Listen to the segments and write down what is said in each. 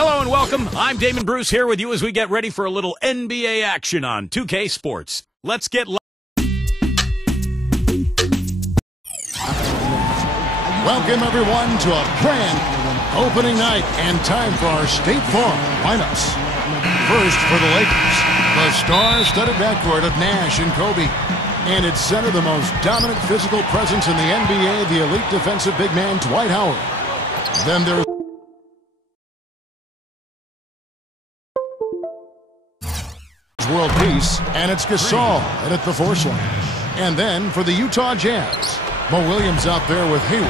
Hello and welcome. I'm Damon Bruce here with you as we get ready for a little NBA action on 2K Sports. Let's get Welcome everyone to a brand opening night and time for our State Farm lineups. First for the Lakers, the star-studded backcourt of Nash and Kobe. And its center, the most dominant physical presence in the NBA, the elite defensive big man, Dwight Howard. Then there's world peace, and it's Gasol at the force line. And then for the Utah Jazz, Mo Williams out there with Hayward.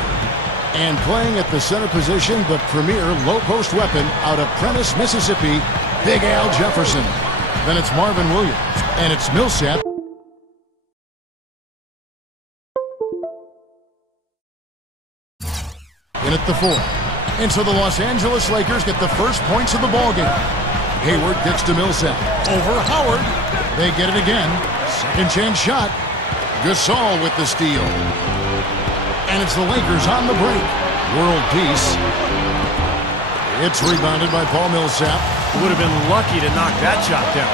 And playing at the center position, the premier low-post weapon out of Prentice, Mississippi, Big Al Jefferson. Then it's Marvin Williams, and it's Millsap. In at the 4. And so the Los Angeles Lakers get the first points of the ballgame. Hayward gets to Millsap. Over Howard. They get it again. Second chance shot. Gasol with the steal. And it's the Lakers on the break. World peace. It's rebounded by Paul Millsap. Would have been lucky to knock that shot down.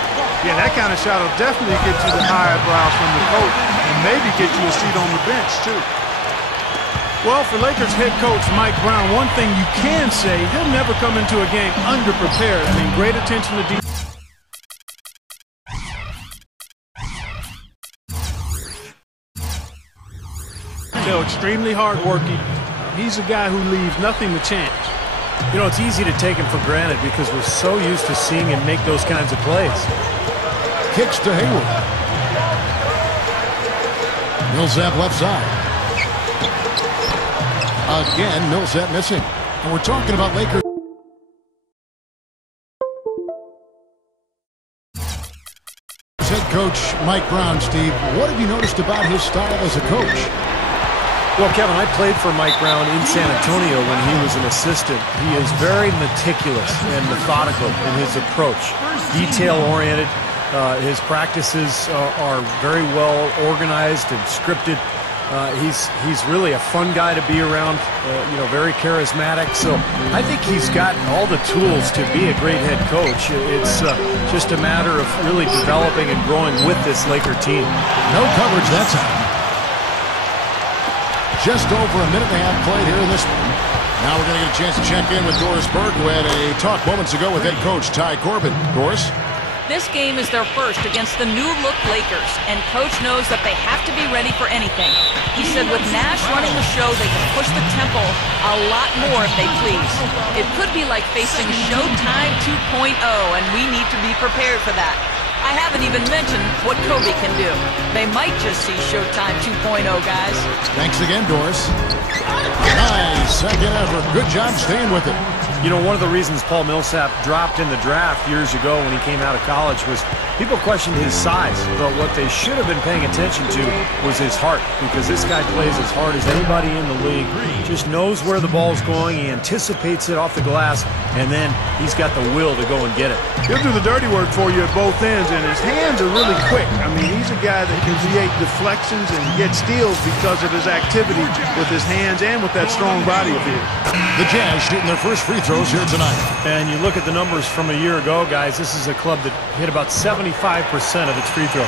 Yeah, that kind of shot will definitely get you the eyebrows from the coach and maybe get you a seat on the bench, too. Well, for Lakers head coach Mike Brown, one thing you can say, he'll never come into a game underprepared. I mean, great attention to detail. Extremely hardworking. He's a guy who leaves nothing to chance. You know, it's easy to take him for granted because we're so used to seeing him make those kinds of plays. Kicks to Hayward. Millsap left side. Again, Millsap missing. And we're talking about Lakers. Head coach Mike Brown, Steve, what have you noticed about his style as a coach? Well, Kevin, I played for Mike Brown in San Antonio when he was an assistant. He is very meticulous and methodical in his approach, detail-oriented. His practices are very well organized and scripted. He's really a fun guy to be around, very charismatic. So I think he's got all the tools to be a great head coach. It's just a matter of really developing and growing with this Laker team. No coverage that time. Just over a minute and a half played here in this one. Now we're going to get a chance to check in with Doris Burke, who had a talk moments ago with head coach Ty Corbin. Doris? This game is their first against the new-look Lakers, and Coach knows that they have to be ready for anything. He said with Nash running the show, they can push the tempo a lot more if they please. It could be like facing Showtime 2.0, and we need to be prepared for that. I haven't even mentioned what Kobe can do. They might just see Showtime 2.0, guys. Thanks again, Doris. Nice second effort. Good job staying with it. You know, one of the reasons Paul Millsap dropped in the draft years ago when he came out of college was people questioned his size, but what they should have been paying attention to was his heart, because this guy plays as hard as anybody in the league, just knows where the ball's going, he anticipates it off the glass, and then he's got the will to go and get it. He'll do the dirty work for you at both ends, and his hands are really quick. I mean, he's a guy that can create deflections and get steals because of his activity with his hands and with that strong body of his. The Jazz shooting their first free throws here tonight. And you look at the numbers from a year ago, guys, this is a club that hit about 75% of its free throw.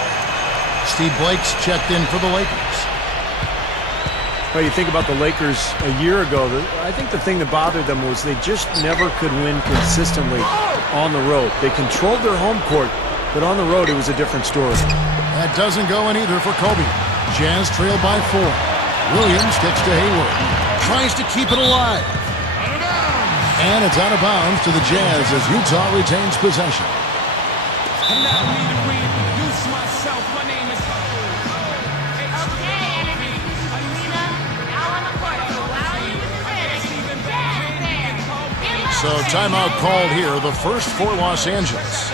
Steve Blake's checked in for the Lakers. Well, you think about the Lakers a year ago, I think the thing that bothered them was they just never could win consistently on the road. They controlled their home court, but on the road it was a different story. That doesn't go in either for Kobe. Jazz trailed by 4. Williams kicks to Hayward. Tries to keep it alive. And it's out of bounds to the Jazz as Utah retains possession. Allow me to reintroduce myself. My name is... Okay, Alina, now on the court. So while you win, So timeout called here, the first for Los Angeles.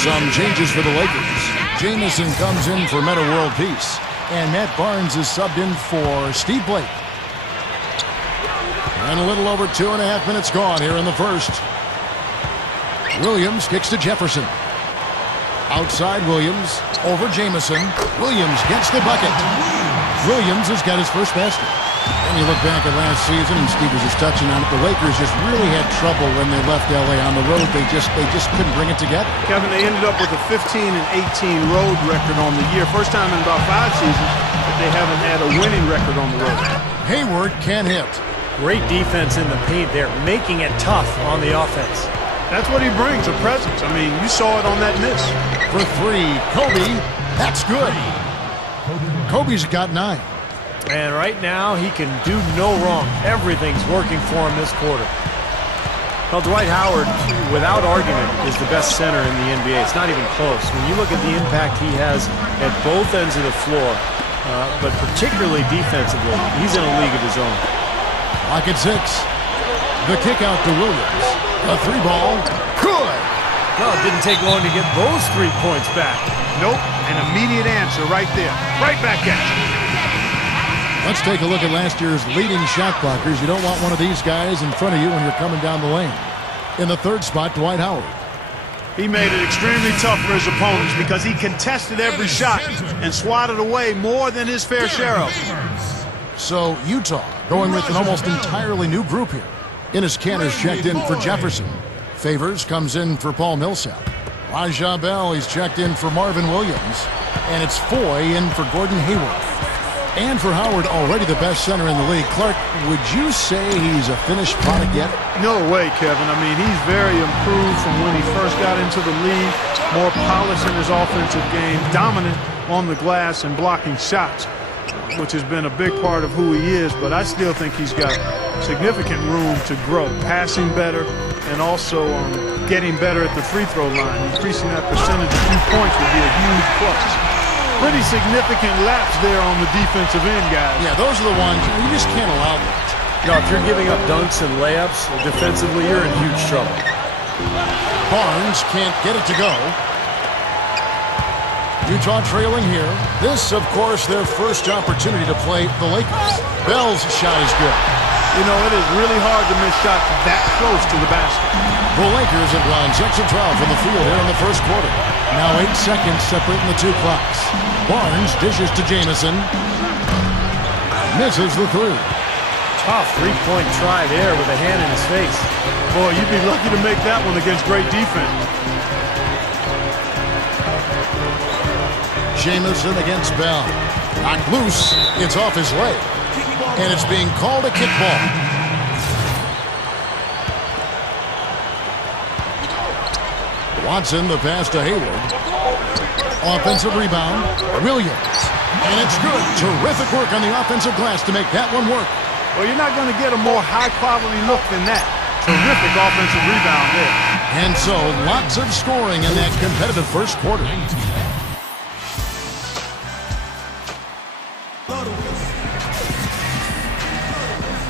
Some changes for the Lakers. Jamison comes in for Metta World Peace. And Matt Barnes is subbed in for Steve Blake. And a little over 2.5 minutes gone here in the first. Williams kicks to Jefferson. Outside Williams, over Jamison. Williams gets the bucket. Williams has got his first basket. And you look back at last season, and Steve was just touching on it, the Lakers just really had trouble when they left L.A. on the road. They just couldn't bring it together. Kevin, they ended up with a 15-18 road record on the year. First time in about 5 seasons that they haven't had a winning record on the road. Hayward can hit. Great defense in the paint there, making it tough on the offense. That's what he brings, a presence. I mean, you saw it on that miss. For 3, Kobe. That's good. Kobe's got 9. And right now, he can do no wrong. Everything's working for him this quarter. Well, Dwight Howard, without argument, is the best center in the NBA. It's not even close. When you look at the impact he has at both ends of the floor, but particularly defensively, he's in a league of his own. Lock at 6. The kick out to Williams. A 3-ball. Good. Well, it didn't take long to get those 3 points back. Nope. An immediate answer right there. Right back at you. Let's take a look at last year's leading shot blockers. You don't want one of these guys in front of you when you're coming down the lane. In the 3rd spot, Dwight Howard. He made it extremely tough for his opponents because he contested every shot and swatted away more than his fair share of. So Utah going with an almost entirely new group here. Enes Kanter's checked in for Jefferson. Favors comes in for Paul Millsap. Raja Bell, he's checked in for Marvin Williams. And it's Foy in for Gordon Hayward. And for Howard, already the best center in the league. Clark, would you say he's a finished product yet? No way, Kevin. I mean, he's very improved from when he first got into the league. More polish in his offensive game, dominant on the glass and blocking shots, which has been a big part of who he is. But I still think he's got significant room to grow, passing better and also getting better at the free throw line. Increasing that percentage of 2 points would be a huge plus. Pretty significant laps there on the defensive end, guys. Yeah, those are the ones you just can't allow that. No, if you're giving up dunks and layups defensively, you're in huge trouble. Barnes can't get it to go. Utah trailing here. This, of course, their first opportunity to play the Lakers. Bell's shot is good. You know, it is really hard to miss shots that close to the basket. The Lakers have gone 6 of 12 from the field here in the first quarter. Now 8 seconds separating the 2 clocks. Barnes dishes to Jamison. Misses the 3. Tough 3-point try there with a hand in his face. Boy, you'd be lucky to make that one against great defense. Jamison against Bell. Knocked loose. It's off his leg. And it's being called a kickball. Watson, the pass to Hayward. Offensive rebound. Williams. And it's good. Terrific work on the offensive glass to make that one work. Well, you're not going to get a more high-quality look than that. Terrific offensive rebound there. And so, lots of scoring in that competitive first quarter.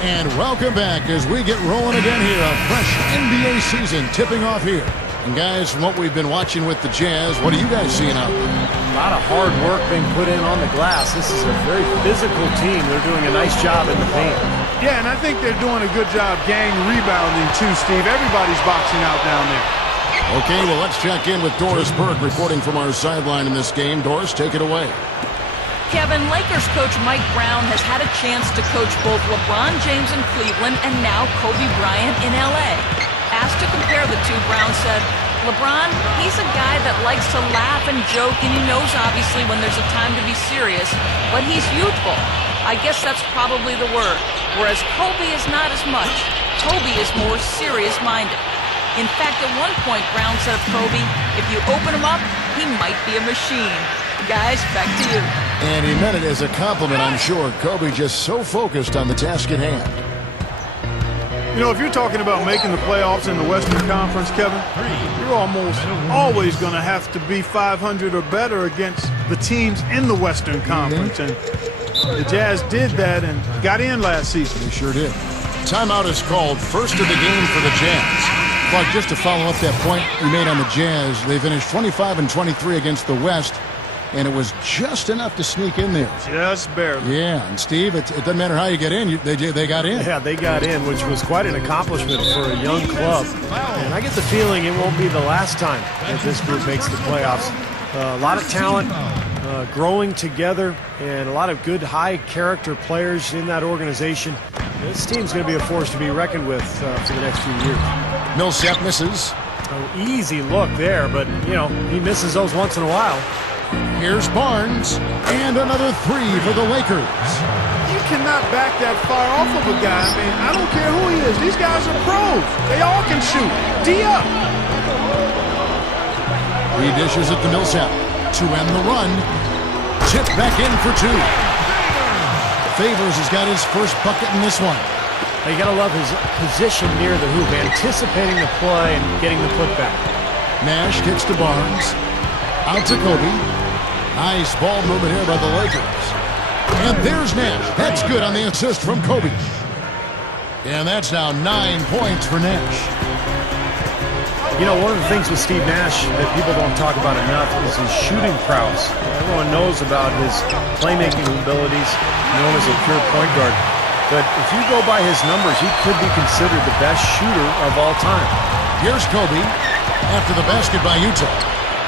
And welcome back as we get rolling again here. A fresh NBA season tipping off here. And guys, from what we've been watching with the Jazz, what are you guys seeing out there? A lot of hard work being put in on the glass. This is a very physical team. They're doing a nice job in the paint. Yeah, and I think they're doing a good job gang rebounding too, Steve. Everybody's boxing out down there. Okay, well, let's check in with Doris Burke reporting from our sideline in this game. Doris, take it away. Kevin, Lakers coach Mike Brown has had a chance to coach both LeBron James in Cleveland and now Kobe Bryant in L.A. Asked to compare the two, Brown said, LeBron, he's a guy that likes to laugh and joke, and he knows obviously when there's a time to be serious, but he's youthful. I guess that's probably the word. Whereas Kobe is not as much. Kobe is more serious-minded. In fact, at one point, Brown said of Kobe, if you open him up, he might be a machine. Guys, back to you. And he meant it as a compliment, I'm sure. Kobe just so focused on the task at hand. You know, if you're talking about making the playoffs in the Western Conference, Kevin, you're almost always going to have to be 500 or better against the teams in the Western Conference. And the Jazz did that and got in last season. They sure did. Timeout is called. First of the game for the Jazz. Clark, just to follow up that point you made on the Jazz, they finished 25-23 against the West, and it was just enough to sneak in there. Just barely. Yeah, and Steve, it doesn't matter how you get in, they got in. Yeah, they got in, which was quite an accomplishment for a young club. And I get the feeling it won't be the last time that this group makes the playoffs. A lot of talent, growing together, and a lot of good high-character players in that organization. This team's going to be a force to be reckoned with for the next few years. Millsap misses. Easy look there, but, you know, he misses those once in a while. Here's Barnes, and another three for the Lakers. You cannot back that far off of a guy. I mean, I don't care who he is. These guys are pros. They all can shoot. D up. He dishes it to Millsap to end the run. Chip back in for two. Favors has got his first bucket in this one. You got to love his position near the hoop, anticipating the play and getting the putback. Nash kicks to Barnes. Out to Kobe. Nice ball movement here by the Lakers. And there's Nash. That's good on the assist from Kobe. And that's now 9 points for Nash. You know, one of the things with Steve Nash that people don't talk about enough is his shooting prowess. Everyone knows about his playmaking abilities, known as a pure point guard. But if you go by his numbers, he could be considered the best shooter of all time. Here's Kobe after the basket by Utah.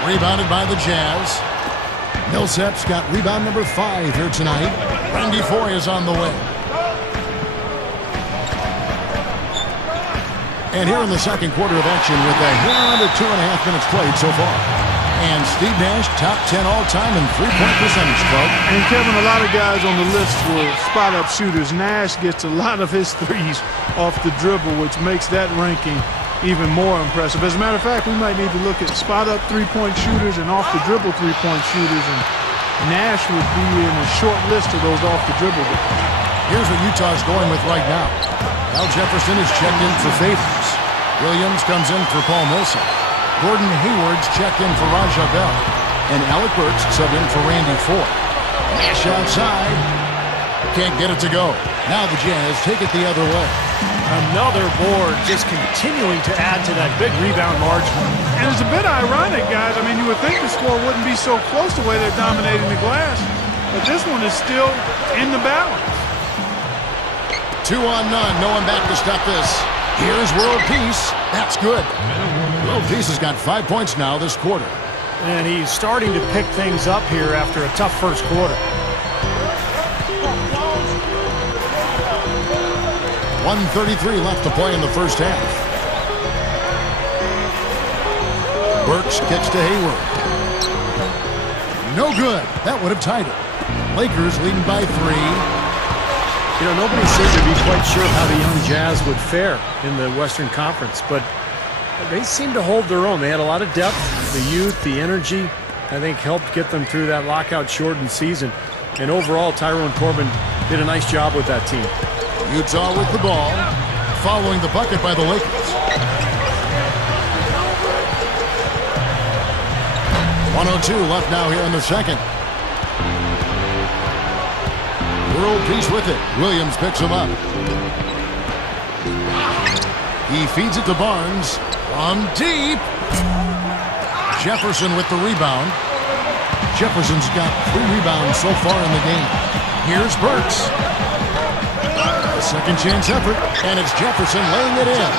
Rebounded by the Jazz. Millsap's got rebound number 5 here tonight. Randy Foye is on the way. And here in the second quarter of action with a hair under 2.5 minutes played so far. And Steve Nash, top 10 all-time in three-point percentage, club. And Kevin, a lot of guys on the list were spot-up shooters. Nash gets a lot of his threes off the dribble, which makes that ranking even more impressive. As a matter of fact, we might need to look at spot-up three-point shooters and off-the-dribble three-point shooters, and Nash would be in a short list of those off-the-dribble guys. Here's what Utah's going with right now. Al Jefferson is checked in for Favors. Williams comes in for Paul Millsap. Gordon Hayward's checked in for Raja Bell. And Alec Burks subbed in for Randy Foye. Nash outside. Can't get it to go. Now the Jazz take it the other way. Another board just continuing to add to that big rebound margin. And it's a bit ironic, guys. I mean, you would think the score wouldn't be so close the way they're dominating the glass. But this one is still in the balance. 2 on none. No one back to stop this. Here's World Peace. That's good. World Peace has got 5 points now this quarter. And he's starting to pick things up here after a tough first quarter. 1:33 left to play in the first half. Burks kicks to Hayward. No good. That would have tied it. Lakers leading by 3. You know, nobody seemed to be quite sure how the young Jazz would fare in the Western Conference, but they seemed to hold their own. They had a lot of depth, the youth, the energy, I think helped get them through that lockout-shortened season. And overall, Tyrone Corbin did a nice job with that team. Utah with the ball, following the bucket by the Lakers. 1:02 left now here in the second. World Peace with it. Williams picks him up. He feeds it to Barnes. From deep. Jefferson with the rebound. Jefferson's got 3 rebounds so far in the game. Here's Burks. Second chance effort, and it's Jefferson laying it in.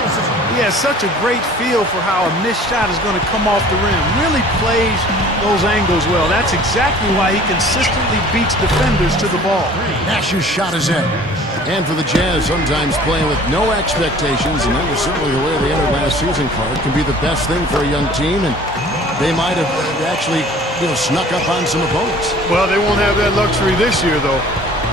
He has such a great feel for how a missed shot is going to come off the rim. Really plays those angles well. That's exactly why he consistently beats defenders to the ball. Nash's shot is in. And for the Jazz, sometimes playing with no expectations, and that was certainly the way they entered last season, Clark, can be the best thing for a young team, and they might have actually, snuck up on some opponents. Well, they won't have that luxury this year, though.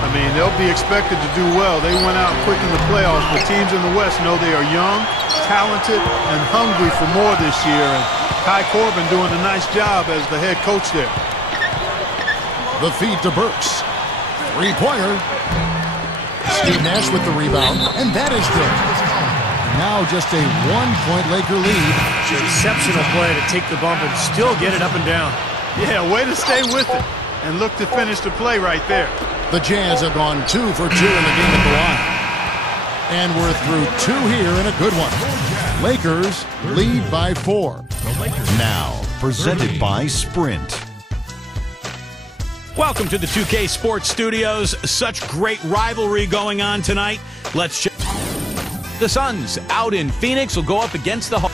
I mean, they'll be expected to do well. They went out quick in the playoffs, but teams in the West know they are young, talented, and hungry for more this year. And Ty Corbin doing a nice job as the head coach there. The feed to Burks. 3-pointer. Steve Nash with the rebound, and that is good. Now just a 1-point Laker lead. Exceptional play to take the bump and still get it up and down. Yeah, way to stay with it and look to finish the play right there. The Jazz have gone 2 for 2 in the game at the line. And we're through 2 here in a good one. Lakers lead by 4. Now, presented by Sprint. Welcome to the 2K Sports Studios. Such great rivalry going on tonight. Let's check. The Suns out in Phoenix will go up against the Hawks.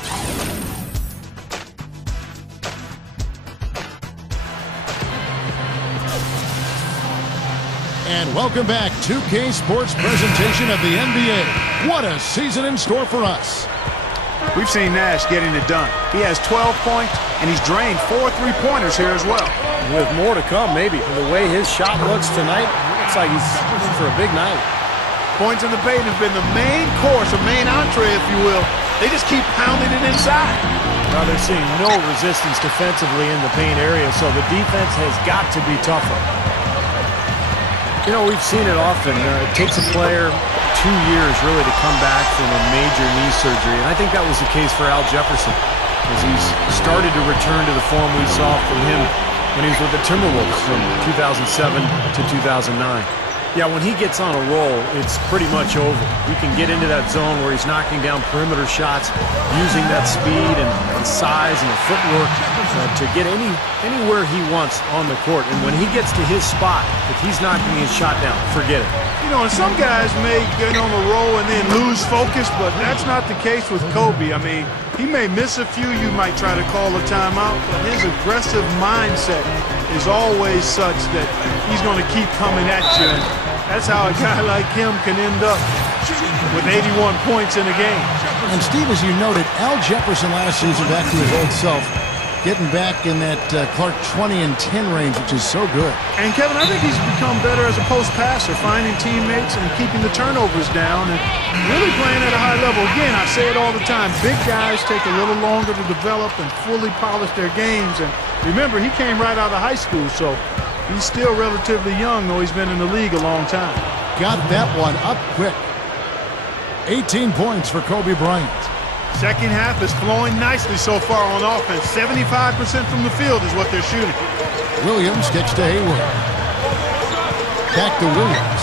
And welcome back. 2K Sports presentation of the NBA. What a season in store for us. We've seen Nash getting it done. He has 12 points, and he's drained 4 3-pointers here as well. With more to come, maybe. The way his shot looks tonight, looks like he's looking for a big night. Points in the paint have been the main course, or main entree, if you will. They just keep pounding it inside. Now they're seeing no resistance defensively in the paint area, so the defense has got to be tougher. You know, we've seen it often. It takes a player 2 years really to come back from a major knee surgery, and I think that was the case for Al Jefferson, as he's started to return to the form we saw from him when he was with the Timberwolves from 2007 to 2009. Yeah, when he gets on a roll, it's pretty much over. He can get into that zone where he's knocking down perimeter shots, using that speed and size and the footwork to get anywhere he wants on the court. And when he gets to his spot, if he's knocking his shot down, forget it. You know, and some guys may get on a roll and then lose focus, but that's not the case with Kobe. I mean, he may miss a few. You might try to call a timeout, but his aggressive mindset is always such that he's going to keep coming at you. And that's how a guy like him can end up with 81 points in a game. And Steve, as you noted, Al Jefferson last season back to his old self, getting back in that Clark 20 and 10 range, which is so good. And Kevin, I think he's become better as a post passer, finding teammates and keeping the turnovers down and really playing at a high level. Again, I say it all the time, big guys take a little longer to develop and fully polish their games. And remember, he came right out of high school, so he's still relatively young, though he's been in the league a long time. Got that one up quick. 18 points for Kobe Bryant. Second half is flowing nicely so far on offense. 75% from the field is what they're shooting. Williams kicks to Hayward. Back to Williams.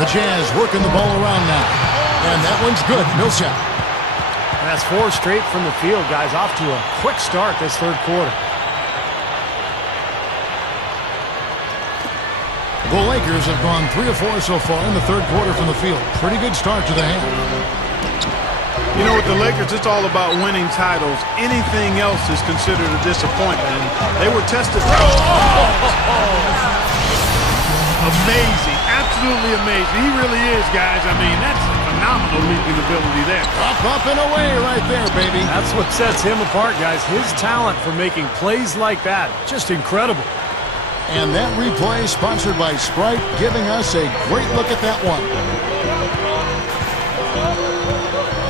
The Jazz working the ball around now. And that one's good. Millsap. That's 4 straight from the field, guys. Off to a quick start this third quarter. The Lakers have gone 3 of 4 so far in the third quarter from the field. Pretty good start to the half. You know, with the Lakers, it's all about winning titles. Anything else is considered a disappointment. And they were tested. Amazing. Absolutely amazing. He really is, guys. I mean, that's phenomenal leaping ability there. Up and away right there, baby. That's what sets him apart, guys. His talent for making plays like that, just incredible. And that replay sponsored by Sprite, giving us a great look at that one.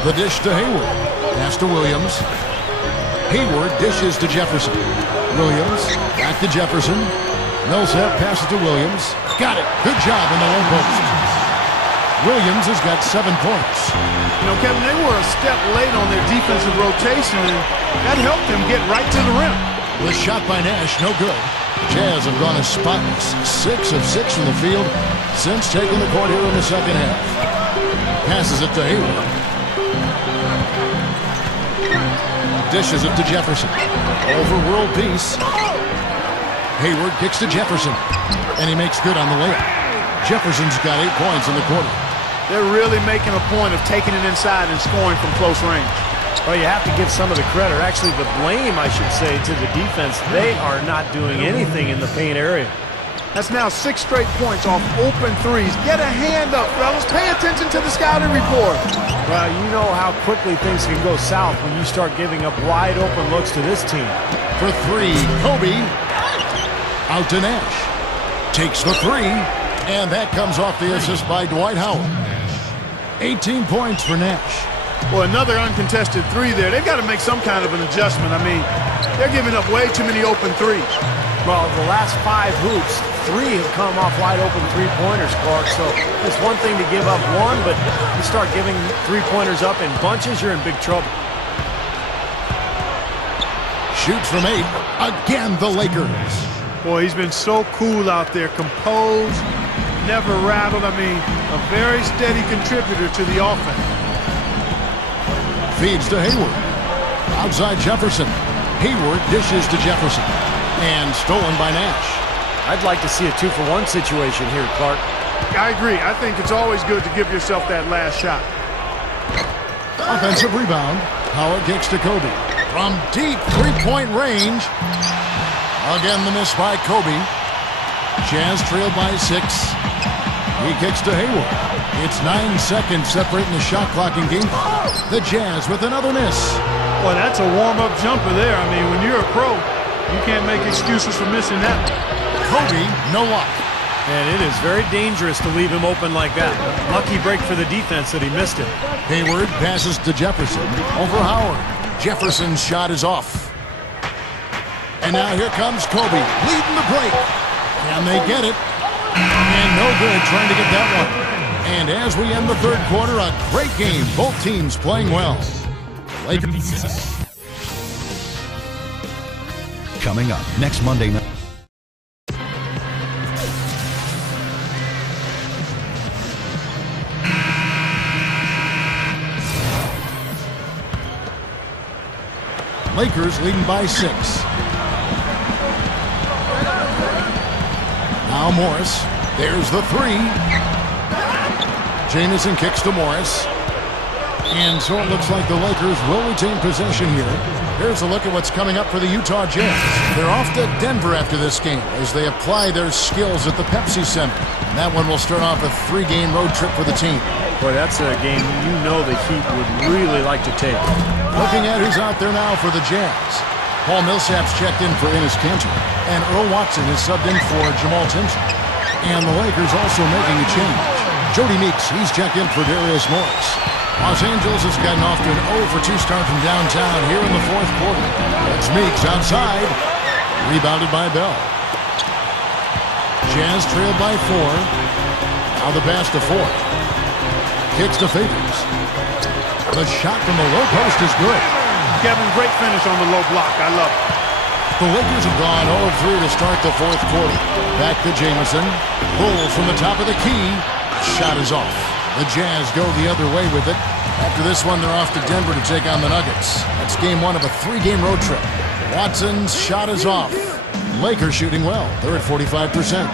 The dish to Hayward. Pass to Williams. Hayward dishes to Jefferson. Williams back to Jefferson. Millsap passes to Williams. Got it. Good job in the low post. Williams has got 7 points. You know, Kevin, they were a step late on their defensive rotation, and that helped them get right to the rim. The shot by Nash, no good. Jazz have gone as spotless. 6 of 6 from the field since taking the court here in the second half. Passes it to Hayward. Dishes it to Jefferson. Overworld piece. Hayward kicks to Jefferson. And he makes good on the layup. Jefferson's got 8 points in the quarter. They're really making a point of taking it inside and scoring from close range. Well, you have to give some of the credit, actually the blame, I should say, to the defense. They are not doing anything in the paint area. That's now 6 straight points off open threes. Get a hand up, fellas. Pay attention to the scouting report. Well, you know how quickly things can go south when you start giving up wide open looks to this team. For 3, Kobe. Out to Nash. Takes the 3. And that comes off the assist by Dwight Howard. 18 points for Nash. Well, another uncontested 3 there. They've got to make some kind of an adjustment. I mean, they're giving up way too many open threes. Well, the last 5 hoops, 3 have come off wide open three-pointers, Clark. So it's one thing to give up 1, but you start giving three-pointers up in bunches, you're in big trouble. Shoots from 8. Again, the Lakers. Boy, he's been so cool out there. Composed, never rattled. I mean, a very steady contributor to the offense. Feeds to Hayward. Outside Jefferson. Hayward dishes to Jefferson. And stolen by Nash. I'd like to see a 2-for-1 situation here, Clark. I agree. I think it's always good to give yourself that last shot. Offensive rebound. Howard kicks to Kobe. From deep 3-point range. Again, the miss by Kobe. Jazz trailed by 6. He kicks to Hayward. It's 9 seconds separating the shot clock and game. The Jazz with another miss. Well, that's a warm-up jumper there. I mean, when you're a pro, you can't make excuses for missing that. Kobe, no luck. And it is very dangerous to leave him open like that. Lucky break for the defense that he missed it. Hayward passes to Jefferson. Over Howard. Jefferson's shot is off. And now here comes Kobe, leading the break. Can they get it? And no good trying to get that one. And as we end the third quarter, a great game. Both teams playing well. Lakers. Coming up next Monday night. Lakers leading by 6. Now Morris. There's the 3. Jamison kicks to Morris. And so it looks like the Lakers will retain possession here. Here's a look at what's coming up for the Utah Jazz. They're off to Denver after this game as they apply their skills at the Pepsi Center. And that one will start off a 3-game road trip for the team. Boy, that's a game you know the Heat would really like to take. Looking at who's out there now for the Jazz. Paul Millsap's checked in for Enes Kanter. And Earl Watson is subbed in for Jamal Timson. And the Lakers also making a change. Jody Meeks, he's checked in for Darius Morris. Los Angeles has gotten off to an 0-for-2 start from downtown here in the fourth quarter. It's Meeks outside. Rebounded by Bell. Jazz trailed by 4. Now the pass to Ford. Kicks to Favors. The shot from the low post is good. Kevin, great finish on the low block. I love it. The Lakers have gone 0-3 to start the fourth quarter. Back to Jamison. Pulls from the top of the key. Shot is off. The Jazz go the other way with it. After this one, they're off to Denver to take on the Nuggets. That's game 1 of a 3-game road trip. Watson's shot is off. Lakers shooting well. They're at 45%.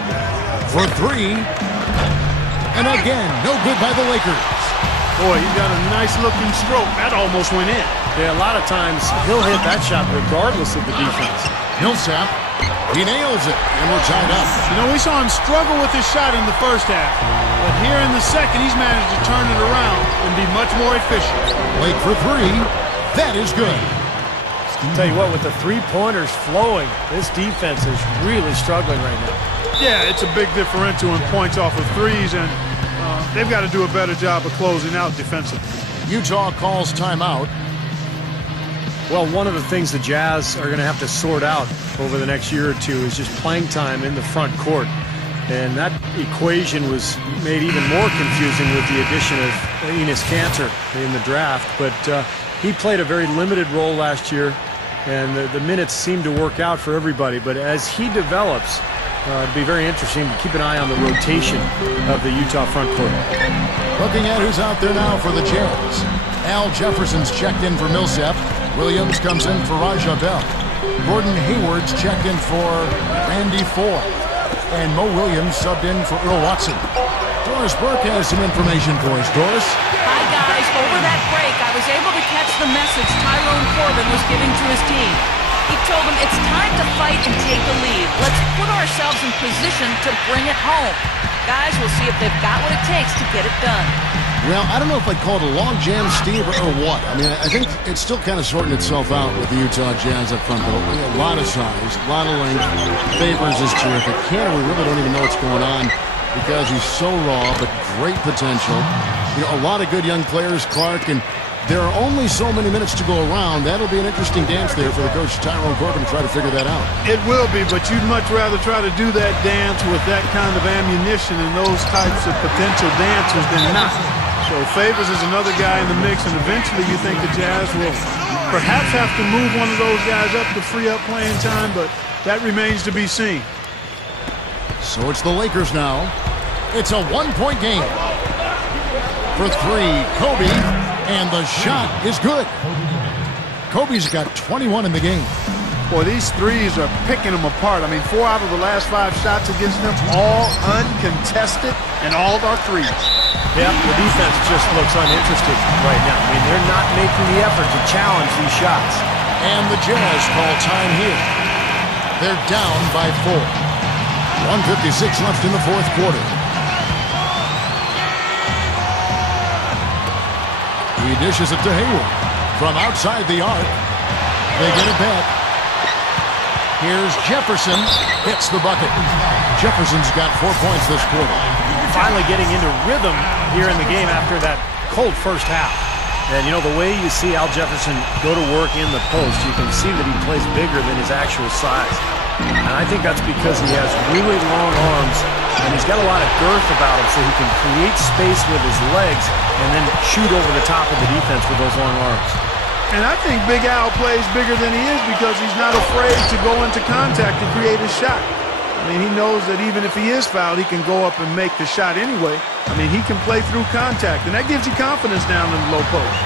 For 3. And again, no good by the Lakers. Boy, he's got a nice-looking stroke. That almost went in. Yeah, a lot of times he'll hit that shot regardless of the defense. Millsap, he nails it, and we're tied up. You know, we saw him struggle with his shot in the first half. But here in the second, he's managed to turn it around and be much more efficient. Wait for 3. That is good. I'll tell you what, with the three-pointers flowing, this defense is really struggling right now. Yeah, it's a big differential in points off of threes, and they've got to do a better job of closing out defensively. Utah calls timeout. Well, one of the things the Jazz are going to have to sort out over the next year or two is just playing time in the front court. And that equation was made even more confusing with the addition of Enes Kanter in the draft. But he played a very limited role last year, and the minutes seem to work out for everybody. But as he develops, it'd be very interesting to keep an eye on the rotation of the Utah front court. Looking at who's out there now for the Jazz. Al Jefferson's checked in for Millsap. Williams comes in for Raja Bell. Gordon Hayward's checked in for Randy Ford. And Mo Williams subbed in for Earl Watson. Doris Burke has some information for us. Doris? Hi, guys. Over that break, I was able to catch the message Tyrone Corbin was giving to his team. He told them it's time to fight and take the lead. Let's put ourselves in position to bring it home. Guys, we'll see if they've got what it takes to get it done. Well, I don't know if I'd call it a log jam, Steve, or what. I mean, I think it's still kind of sorting itself out with the Utah Jazz up front, though. A lot of size, a lot of length. Favors is terrific. Kanter, we really don't even know what's going on because he's so raw, but great potential. You know, a lot of good young players, Clark, and there are only so many minutes to go around. That'll be an interesting dance there for the coach, Tyrone Corbin, to try to figure that out. It will be, but you'd much rather try to do that dance with that kind of ammunition and those types of potential dancers than not. So Favors is another guy in the mix, and eventually you think the Jazz will perhaps have to move one of those guys up to free up playing time, but that remains to be seen. So it's the Lakers now. It's a one-point game. For 3, Kobe, and the shot is good. Kobe's got 21 in the game. Boy, these threes are picking them apart. I mean, 4 out of the last 5 shots against them, all uncontested, and all are threes. Yeah, the defense just looks uninterested right now. I mean, they're not making the effort to challenge these shots. And the Jazz call time here. They're down by 4. 1:56 left in the fourth quarter. He dishes it to Hayward from outside the arc. They get it back. Here's Jefferson. Hits the bucket. Jefferson's got 4 points this quarter. Finally getting into rhythm here in the game after that cold first half. And, you know, the way you see Al Jefferson go to work in the post, you can see that he plays bigger than his actual size. And I think that's because he has really long arms, and he's got a lot of girth about him, so he can create space with his legs and then shoot over the top of the defense with those long arms. And I think Big Al plays bigger than he is because he's not afraid to go into contact and create a shot. I mean, he knows that even if he is fouled, he can go up and make the shot anyway. I mean, he can play through contact, and that gives you confidence down in the low post.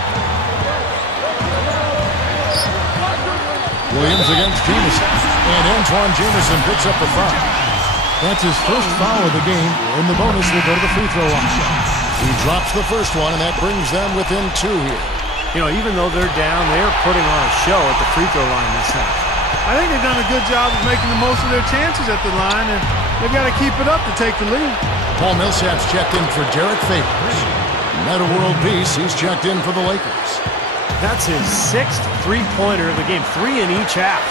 Williams against Jamison, and Antoine Jamison picks up the foul. That's his first foul of the game, and the bonus will go to the free throw line. He drops the first one, and that brings them within 2 here. You know, even though they're down, they're putting on a show at the free throw line this half. I think they've done a good job of making the most of their chances at the line, and they've got to keep it up to take the lead. Paul Millsap's checked in for Derek Favors. Metta World Peace, he's checked in for the Lakers. That's his 6th three-pointer of the game, 3 in each half.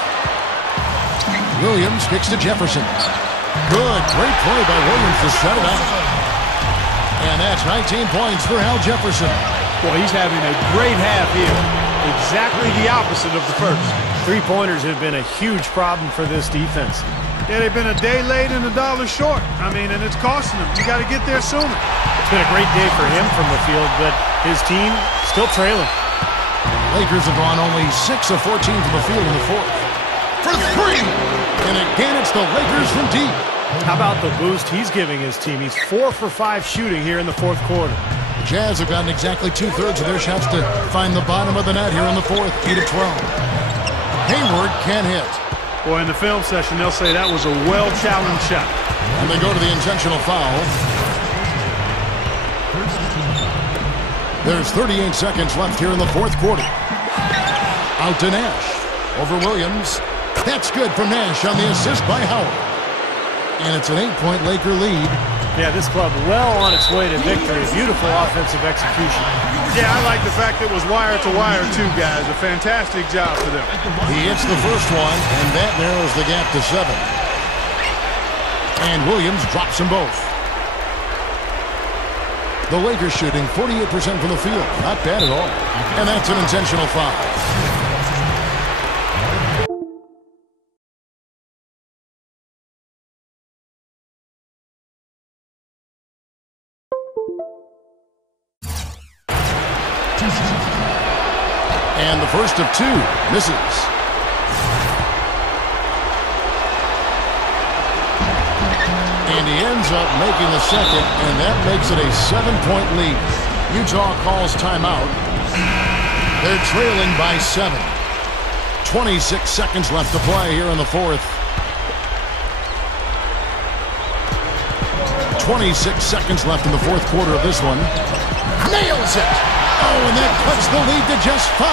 Williams kicks to Jefferson. Good, great play by Williams to shut it out. And that's 19 points for Al Jefferson. Boy, he's having a great half here. Exactly the opposite of the first. Three-pointers have been a huge problem for this defense. Yeah, they've been a day late and $1 short. I mean, and it's costing them. You got to get there sooner. It's been a great day for him from the field, but his team still trailing. Lakers have gone only 6 of 14 from the field in the fourth. For 3! And again, it's the Lakers from deep. How about the boost he's giving his team? He's 4 for 5 shooting here in the fourth quarter. The Jazz have gotten exactly 2/3 of their shots to find the bottom of the net here in the fourth, 8 of 12. Hayward can't hit. Boy, in the film session, they'll say that was a well-challenged shot. And they go to the intentional foul. There's 38 seconds left here in the fourth quarter. Out to Nash. Over Williams. That's good from Nash on the assist by Howard. And it's an 8-point Laker lead. Yeah, this club well on its way to victory. Beautiful offensive execution. Yeah, I like the fact that it was wire to wire too, guys. A fantastic job for them. He hits the first one, and that narrows the gap to 7. And Williams drops them both. The Lakers shooting 48% from the field. Not bad at all. And that's an intentional foul. And the first of 2 misses. And he ends up making the second, and that makes it a 7-point lead. Utah calls timeout. They're trailing by 7. 26 seconds left to play here in the fourth. 26 seconds left in the fourth quarter of this one. Nails it! Oh, and that cuts the lead to just 5.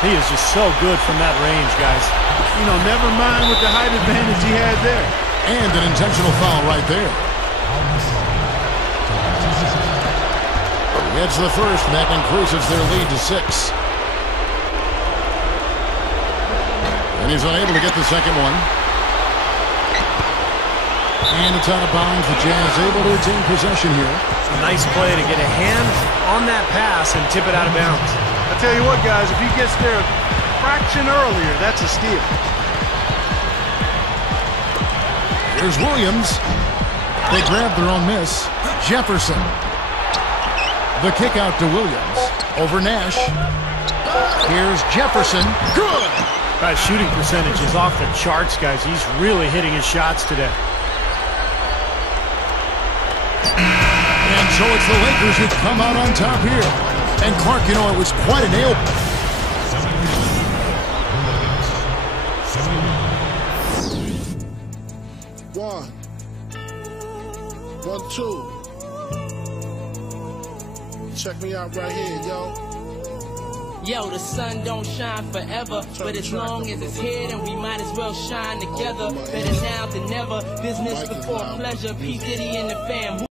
He is just so good from that range, guys. You know, never mind with the height advantage he had there. And an intentional foul right there. Gets the first, and that increases their lead to 6. And he's unable to get the second one. And it's out of bounds. The Jazz able to retain possession here. A nice play to get a hand on that pass and tip it out of bounds. I tell you what, guys, if he gets there a fraction earlier, that's a steal. Here's Williams. They grab their own miss. Jefferson. The kick out to Williams. Over Nash. Here's Jefferson. Good! That shooting percentage is off the charts, guys. He's really hitting his shots today. And so it's the Lakers who come out on top here. And Clark, you know, it was quite a nail. One, two. Check me out right here, yo. Yo, the sun don't shine forever, but as long as it's here, then we might as well shine together. Better now than never, business before pleasure. P. Diddy and the fam.